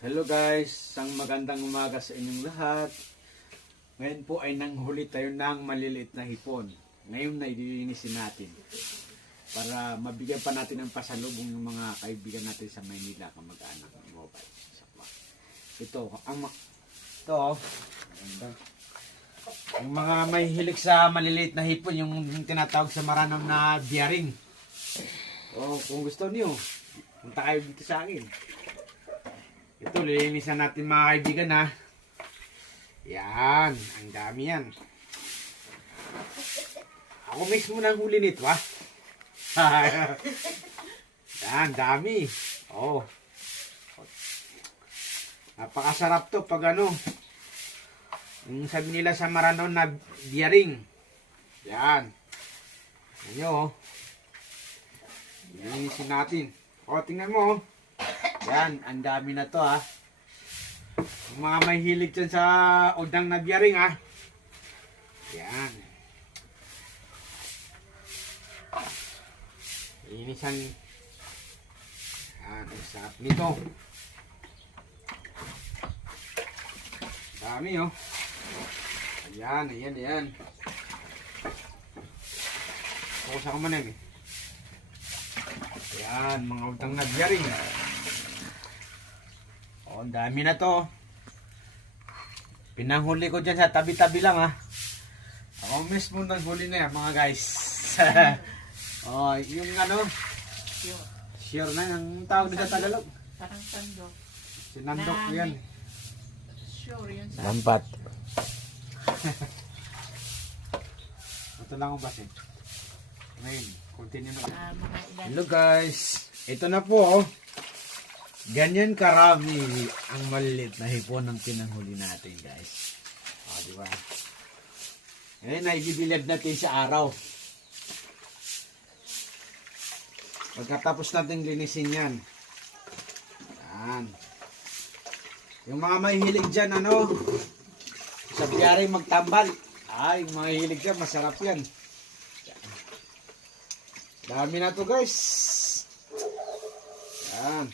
Hello guys, isang magandang umaga sa inyong lahat. Ngayon po ay nanghuli tayo ng maliliit na hipon. Ngayon na ililinisin natin para mabigyan pa natin ng pasalubong ng mga kaibigan natin sa Maynila, kamag-anak ng mobile. Ito, ang mga may hilig sa maliliit na hipon, yung tinatawag sa Maranam na biyaring. Kung gusto niyo, punta kayo dito sa akin. Ito, lilinisan natin mga kaibigan ha. Yan, ang dami yan. Ako mismo nang huli nito ha. Yan, dami. Oh. Napakasarap to pag ano. Yung sabi nila sa Maranon na biyaring. Yan. Yan nyo oh. Lilinisin natin. Tingnan mo oh. Yan, ang dami na to ha. Yung mga may hilig dyan sa udang na biyaring ha. Yan. Inisan. Yan, ang sarap nito. Dami oh. Ayan, ayan. Kukusa ko man eh. Ayan, mga udang na biyaring. Ang dami na to. Pinanghuli ko dyan sa tabi-tabi lang ha. Ako mismo nanghuli na yan mga guys. Yung ano, sure na yung tawag nila sa Tagalog. Parang sandok. Sinandok ko yan. Sure yun sa... Lampat. Ito lang ang basin. Ngayon, continue na. mga ilan. Hello guys. Ito na po oh. Ganyan karami ang maliit na hipon ng pinanghuli natin guys. Di ba? Ngayon na ibibilad natin sa araw. Pagkatapos natin linisin yan. Yan. Yung mga may hilig dyan ano, sa biyari magtambal. Yung mga hilig dyan masarap yan. Dami na to guys. Yan.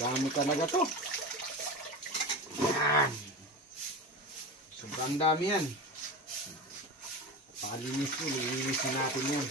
Dami talaga to. Yan. Sobrang dami yan. Palinis ko, lilinisin natin yan.